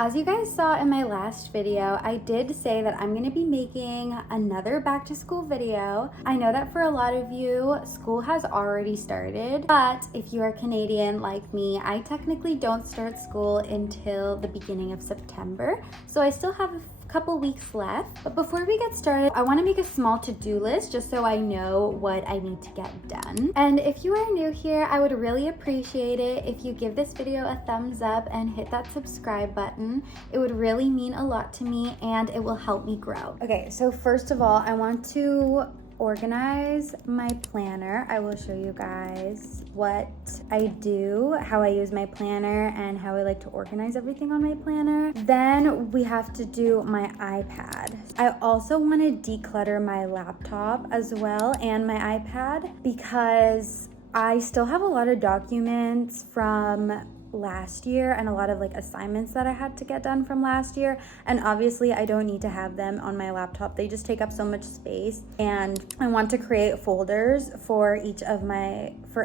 as you guys saw in my last video, I did say that I'm gonna be making another back to school video. I know that for a lot of you, school has already started, but if you are Canadian like me, I technically don't start school until the beginning of September. So I still have a couple weeks left. But before we get started, I want to make a small to-do list just so I know what I need to get done. And if you are new here, I would really appreciate it if you give this video a thumbs up and hit that subscribe button. It would really mean a lot to me and it will help me grow. Okay, so first of all, I want to organize my planner. I will show you guys what I do, how I use my planner, and how I like to organize everything on my planner. Then we have to do my iPad. I also want to declutter my laptop as well and my iPad because I still have a lot of documents from last year and a lot of like assignments that I had to get done from last year, and obviously I don't need to have them on my laptop. They just take up so much space, and I want to create folders for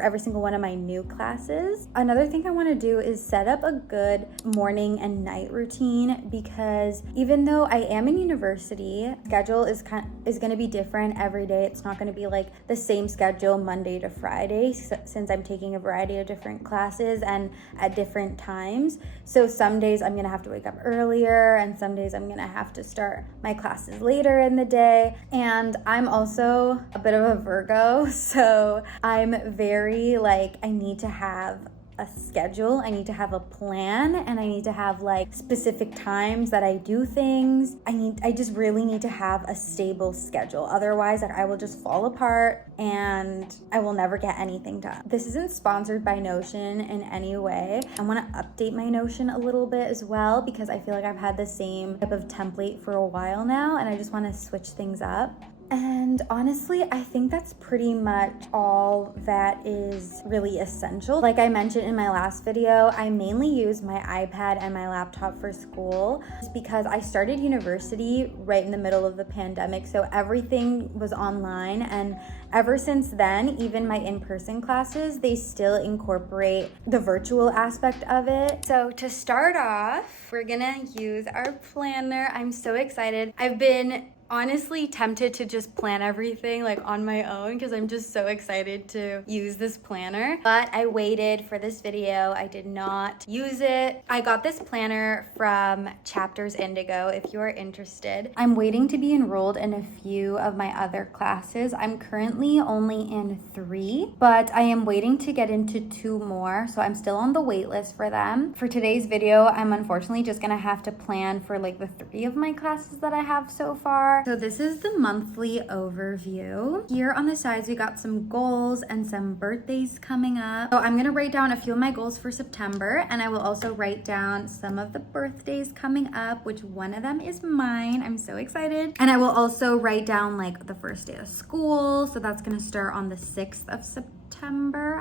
every single one of my new classes. Another thing I want to do is set up a good morning and night routine, because even though I am in university, schedule is going to be different every day. It's not going to be like the same schedule Monday to Friday, since I'm taking a variety of different classes and at different times. So some days I'm gonna have to wake up earlier, and some days I'm gonna have to start my classes later in the day. And I'm also a bit of a Virgo, so I'm very I need to have a schedule, I need to have a plan, and I need to have like specific times that I do things. I just really need to have a stable schedule. Otherwise, I will just fall apart and I will never get anything done. This isn't sponsored by Notion in any way. I want to update my Notion a little bit as well, because I feel like I've had the same type of template for a while now, and I just want to switch things up. And honestly, I think that's pretty much all that is really essential. Like I mentioned in my last video, I mainly use my iPad and my laptop for school just because I started university right in the middle of the pandemic, so everything was online, and ever since then, even my in-person classes, they still incorporate the virtual aspect of it. So to start off, we're gonna use our planner. I'm so excited. I've been honestly tempted to just plan everything like on my own because I'm just so excited to use this planner, but I waited for this video. I did not use it. I got this planner from Chapters Indigo if you are interested. I'm waiting to be enrolled in a few of my other classes. I'm currently only in 3, but I am waiting to get into 2 more, so I'm still on the wait list for them. For today's video, I'm unfortunately just gonna have to plan for like the 3 of my classes that I have so far. So this is the monthly overview. Here on the sides, we got some goals and some birthdays coming up. So I'm gonna write down a few of my goals for September, and I will also write down some of the birthdays coming up, which one of them is mine. I'm so excited. And I will also write down like the first day of school. So that's gonna start on the 6th of September.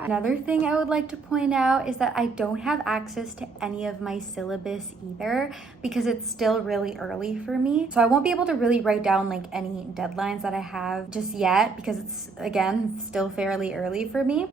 Another thing I would like to point out is that I don't have access to any of my syllabus either, because it's still really early for me. So I won't be able to really write down like any deadlines that I have just yet, because it's, again, still fairly early for me.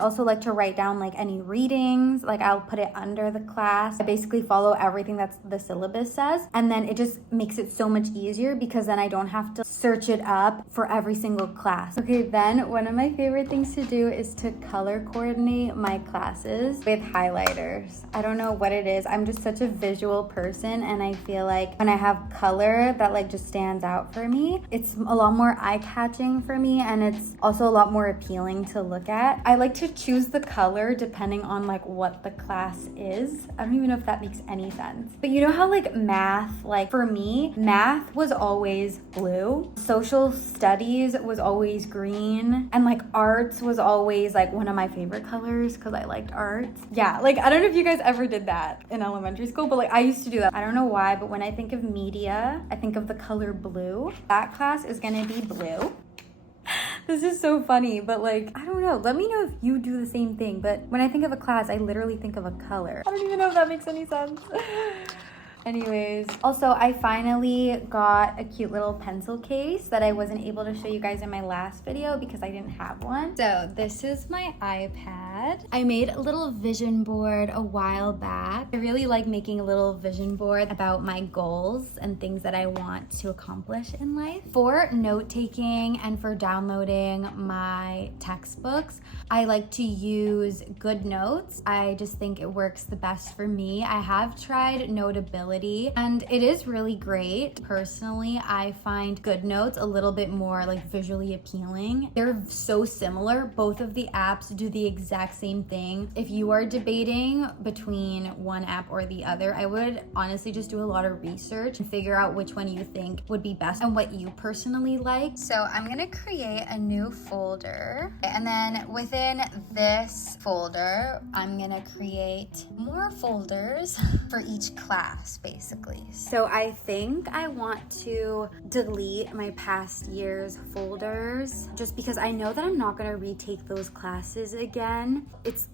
Also like to write down like any readings, like I'll put it under the class. I basically follow everything that's the syllabus says, and then it just makes it so much easier because then I don't have to search it up for every single class. Okay, then one of my favorite things to do is to color coordinate my classes with highlighters. I don't know what it is. I'm just such a visual person, and I feel like when I have color that like just stands out for me, it's a lot more eye-catching for me, and it's also a lot more appealing to look at. I like to choose the color depending on like what the class is. I don't even know if that makes any sense. But you know how like math, like for me, math was always blue, social studies was always green, and like arts was always like one of my favorite colors because I liked arts. Yeah, like I don't know if you guys ever did that in elementary school, but like I used to do that. I don't know why, but when I think of media, I think of the color blue. That class is gonna be blue. This is so funny, but like, I don't know. Let me know if you do the same thing. But when I think of a class, I literally think of a color. I don't even know if that makes any sense. Anyways, also I finally got a cute little pencil case that I wasn't able to show you guys in my last video because I didn't have one. So this is my iPad. I made a little vision board a while back. I really like making a little vision board about my goals and things that I want to accomplish in life. For note-taking and for downloading my textbooks, I like to use GoodNotes. I just think it works the best for me. I have tried Notability and it is really great. Personally, I find GoodNotes a little bit more like visually appealing. They're so similar. Both of the apps do the exact same thing. If you are debating between one app or the other, I would honestly just do a lot of research and figure out which one you think would be best and what you personally like. So I'm gonna create a new folder, and then within this folder, I'm gonna create more folders for each class, basically. So I think I want to delete my past year's folders just because I know that I'm not gonna retake those classes again.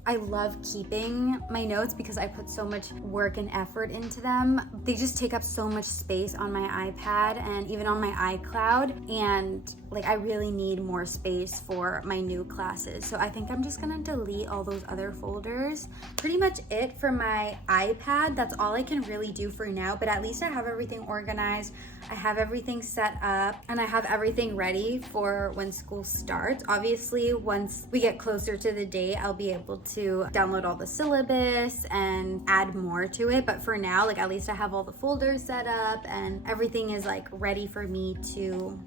I love keeping my notes because I put so much work and effort into them. They just take up so much space on my iPad and even on my iCloud, and like I really need more space for my new classes. So I think I'm just gonna delete all those other folders. Pretty much it for my iPad. That's all I can really do for now, but at least I have everything organized. I have everything set up and I have everything ready for when school starts. Obviously, once we get closer to the date, I'll be able to download all the syllabus and add more to it. But for now, like at least I have all the folders set up and everything is like ready for me to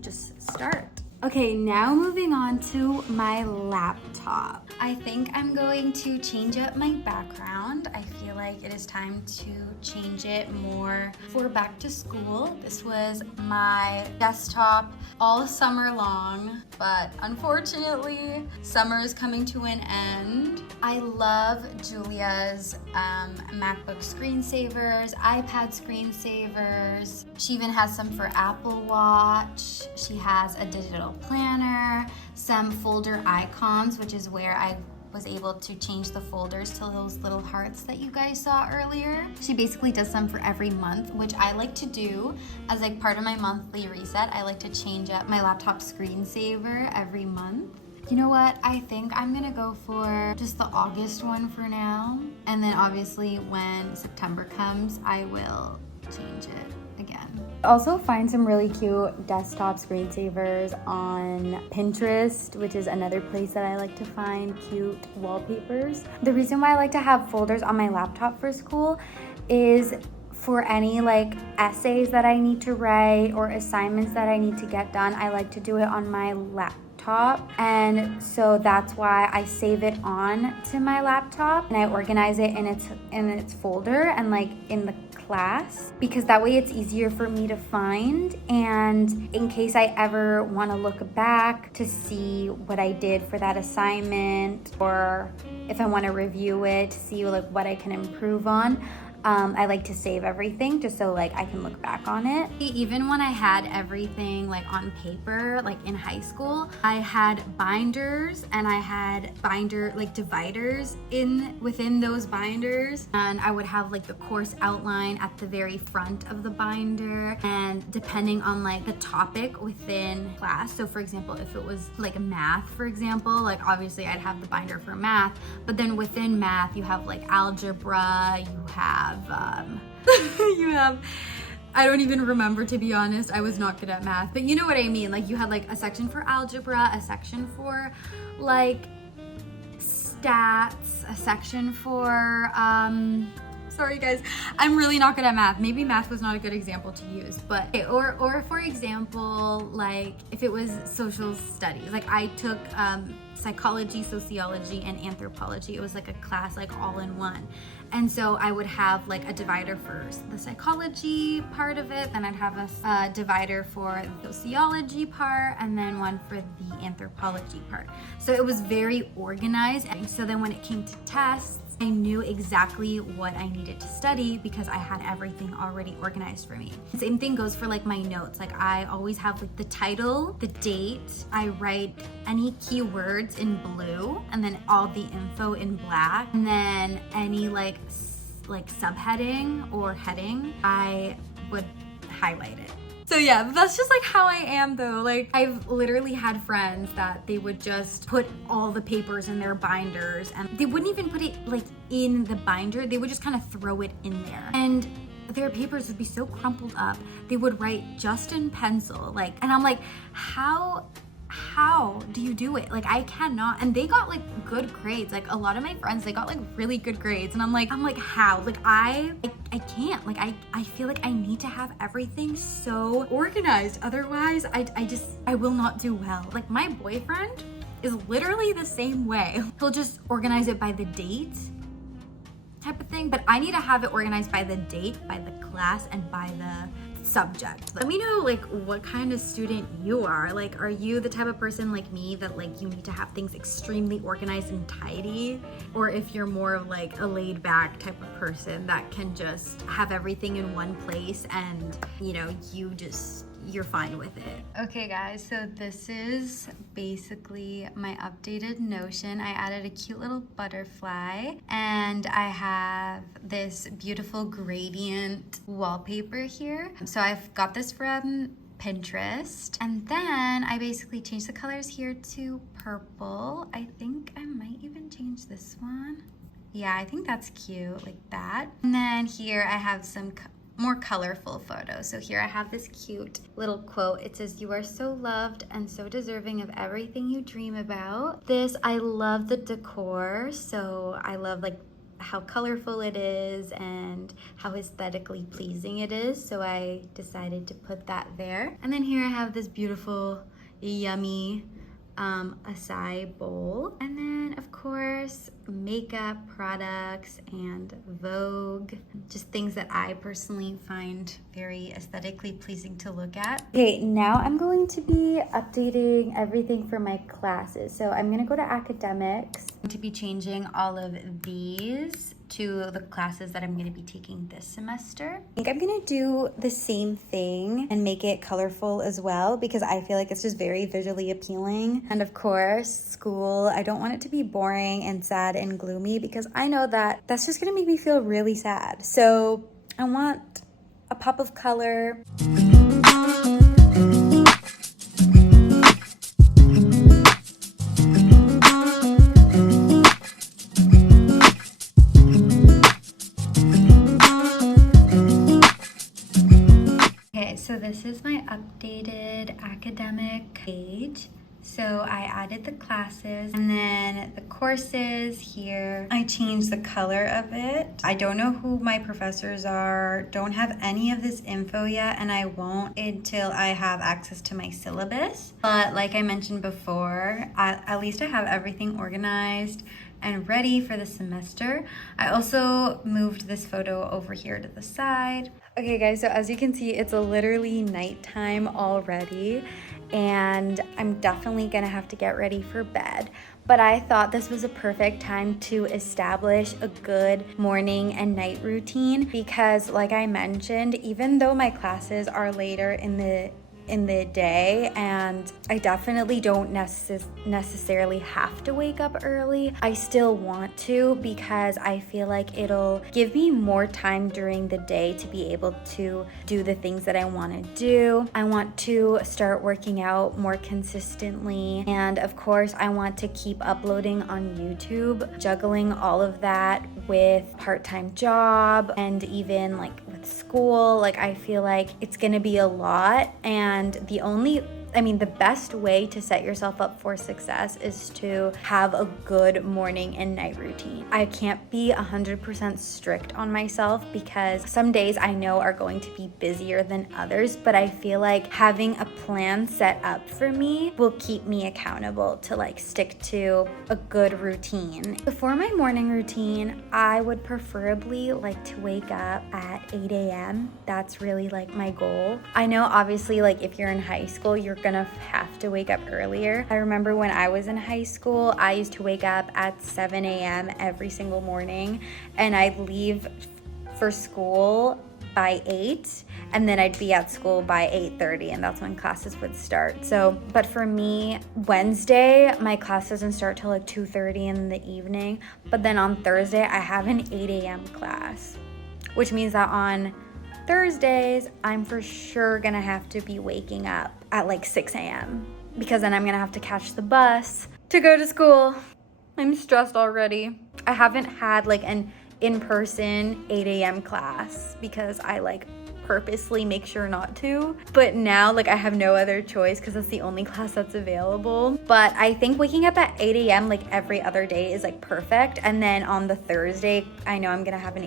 just start. Okay, now moving on to my laptop. I think I'm going to change up my background. I feel like it is time to change it more for back to school. This was my desktop all summer long, but unfortunately, summer is coming to an end. I love Julia's MacBook screensavers, iPad screensavers. She even has some for Apple Watch. She has a digital planner, some folder icons, which is where I was able to change the folders to those little hearts that you guys saw earlier. She basically does some for every month, which I like to do as like part of my monthly reset. I like to change up my laptop screensaver every month. You know what? I think I'm gonna go for just the August one for now. And then obviously when September comes, I will change it again. Also find some really cute desktop screensavers on Pinterest, which is another place that I like to find cute wallpapers. The reason why I like to have folders on my laptop for school is for any like essays that I need to write or assignments that I need to get done. I like to do it on my laptop, and so that's why I save it on to my laptop and I organize it in its folder and like in the class, because that way it's easier for me to find, and in case I ever want to look back to see what I did for that assignment, or if I want to review it to see like what I can improve on, I like to save everything just so like I can look back on it. Even when I had everything like on paper, like in high school, I had binders and I had dividers within those binders, and I would have like the course outline at the very front of the binder, and depending on like the topic within class. So for example, if it was like math, for example, like obviously I'd have the binder for math, but then within math you have like algebra, you have I don't even remember, to be honest. I was not good at math, but you know what I mean. Like you had like a section for algebra, a section for like stats, a section for sorry guys, I'm really not good at math. Maybe math was not a good example to use, but okay, or for example, like if it was social studies, like I took psychology, sociology, and anthropology. It was like a class like all in one. And so I would have like a divider for the psychology part of it, then I'd have a divider for the sociology part, and then one for the anthropology part. So it was very organized, and so then when it came to tests, I knew exactly what I needed to study because I had everything already organized for me. Same thing goes for like my notes. Like I always have like the title, the date, I write any keywords in blue, and then all the info in black, and then any like like subheading or heading, I would highlight it. So yeah, that's just like how I am though. Like I've literally had friends that they would just put all the papers in their binders and they wouldn't even put it like in the binder. They would just kind of throw it in there. And their papers would be so crumpled up. They would write just in pencil. Like, and I'm like, how do you do it? Like I cannot. And they got like good grades. Like a lot of my friends, they got like really good grades. And I'm like, how? Like I can't. Like I feel like I need to have everything so organized. Otherwise I will not do well. Like my boyfriend is literally the same way. He'll just organize it by the date type of thing, but I need to have it organized by the date, by the class, and by the subject. Let me know like what kind of student you are. Like, are you the type of person like me that like you need to have things extremely organized and tidy? Or if you're more of like a laid back type of person that can just have everything in one place and you know, you're fine with it. Okay guys, so this is basically my updated Notion. I added a cute little butterfly and I have this beautiful gradient wallpaper here. So I've got this from Pinterest. And then I basically changed the colors here to purple. I think I might even change this one. Yeah, I think that's cute, like that. And then here I have some more colorful photos. So here I have this cute little quote. It says, "You are so loved and so deserving of everything you dream about." This, I love the decor. So I love like how colorful it is and how aesthetically pleasing it is. So I decided to put that there. And then here I have this beautiful, yummy acai bowl. And then of course, makeup products and Vogue, just things that I personally find very aesthetically pleasing to look at. Okay, now I'm going to be updating everything for my classes. So I'm gonna go to academics. I'm going to be changing all of these to the classes that I'm going to be taking this semester. I think I'm going to do the same thing and make it colorful as well because I feel like it's just very visually appealing. And of course, school, I don't want it to be boring and sad and gloomy because I know that that's just going to make me feel really sad. So I want a pop of color. So this is my updated academic page. So I added the classes and then the courses here. I changed the color of it. I don't know who my professors are, don't have any of this info yet, and I won't until I have access to my syllabus. But like I mentioned before, at least I have everything organized and ready for the semester. I also moved this photo over here to the side. Okay guys, so as you can see, it's literally nighttime already and I'm definitely gonna have to get ready for bed. But I thought this was a perfect time to establish a good morning and night routine because like I mentioned, even though my classes are later in the day and I definitely don't necessarily have to wake up early, I still want to because I feel like it'll give me more time during the day to be able to do the things that I want to do. I want to start working out more consistently, and of course I want to keep uploading on YouTube, juggling all of that with part-time job and even like with school. Like I feel like it's gonna be a lot, and the best way to set yourself up for success is to have a good morning and night routine. I can't be 100% strict on myself because some days I know are going to be busier than others, but I feel like having a plan set up for me will keep me accountable to like stick to a good routine. Before my morning routine, I would preferably like to wake up at 8 a.m. That's really like my goal. I know obviously like if you're in high school, you're gonna have to wake up earlier. I remember when I was in high school, I used to wake up at 7 a.m. every single morning and I'd leave for school by 8, and then I'd be at school by 8:30, and that's when classes would start. So, but for me, Wednesday, my class doesn't start till like 2:30 in the evening, but then on Thursday, I have an 8 a.m. class, which means that on Thursdays, I'm for sure gonna have to be waking up at like 6 a.m. because then I'm gonna have to catch the bus to go to school. I'm stressed already. I haven't had like an in-person 8 a.m. class because I like purposely make sure not to. But now like I have no other choice because it's the only class that's available. But I think waking up at 8 a.m. like every other day is like perfect. And then on the Thursday, I know I'm gonna have an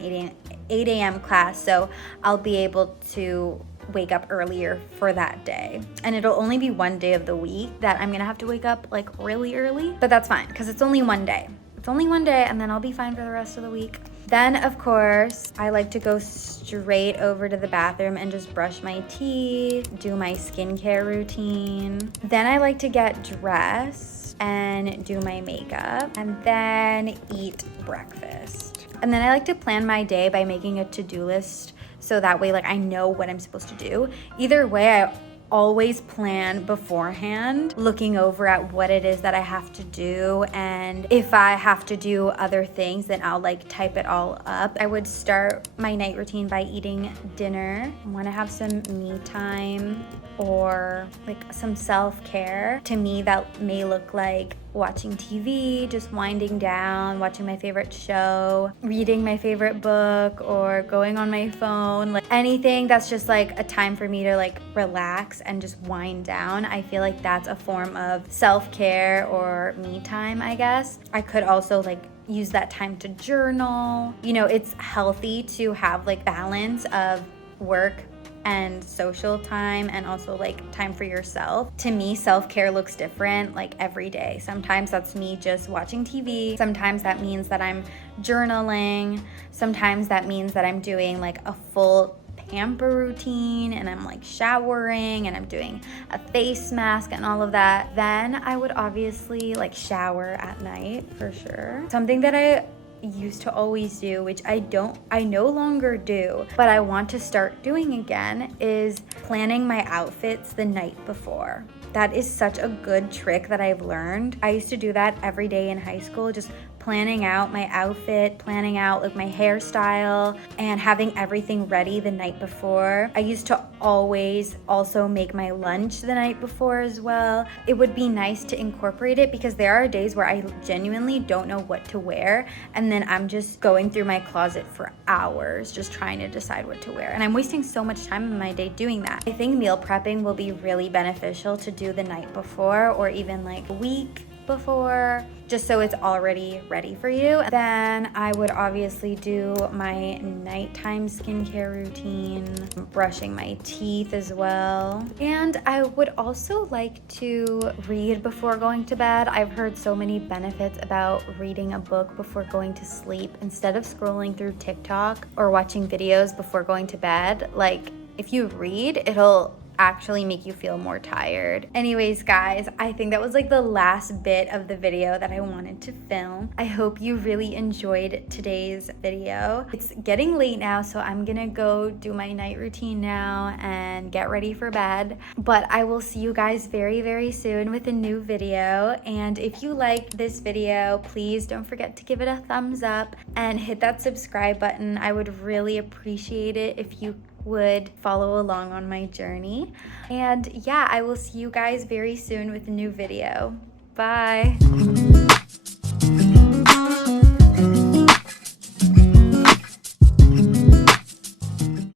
8 a.m. class, so I'll be able to wake up earlier for that day. And it'll only be one day of the week that I'm gonna have to wake up like really early, but that's fine because it's only one day. It's only one day and then I'll be fine for the rest of the week. Then of course, I like to go straight over to the bathroom and just brush my teeth, do my skincare routine. Then I like to get dressed and do my makeup and then eat breakfast. And then I like to plan my day by making a to-do list so that way like I know what I'm supposed to do. Either way, I always plan beforehand, looking over at what it is that I have to do, and if I have to do other things, then I'll like type it all up. I would start my night routine by eating dinner. I want to have some me time or like some self-care. To me, that may look like watching TV, just winding down, watching my favorite show, reading my favorite book, or going on my phone. Like anything that's just like a time for me to like relax and just wind down. I feel like that's a form of self-care or me time, I guess. I could also like use that time to journal. You know, it's healthy to have like balance of work and social time and also like time for yourself. To me, self-care looks different like every day. Sometimes that's me just watching TV. Sometimes that means that I'm journaling. Sometimes that means that I'm doing like a full pamper routine and I'm like showering and I'm doing a face mask and all of that. Then I would obviously like shower at night for sure. Something that I used to always do, which I no longer do, but I want to start doing again, is planning my outfits the night before. That is such a good trick that I've learned. I used to do that every day in high school, just planning out my outfit, planning out like my hairstyle, and having everything ready the night before. I used to always also make my lunch the night before as well. It would be nice to incorporate it because there are days where I genuinely don't know what to wear, and then I'm just going through my closet for hours just trying to decide what to wear, and I'm wasting so much time in my day doing that. I think meal prepping will be really beneficial to do the night before or even like a week before, just so it's already ready for you. Then I would obviously do my nighttime skincare routine, brushing my teeth as well. And I would also like to read before going to bed. I've heard so many benefits about reading a book before going to sleep instead of scrolling through TikTok or watching videos before going to bed. Like if you read, it'll actually make you feel more tired. Anyways, guys, I think that was like the last bit of the video that I wanted to film. I hope you really enjoyed today's video. It's getting late now, so I'm gonna go do my night routine now and get ready for bed. But I will see you guys very, very soon with a new video. And if you liked this video, please don't forget to give it a thumbs up and hit that subscribe button. I would really appreciate it if you would follow along on my journey. And yeah, I will see you guys very soon with a new video. Bye.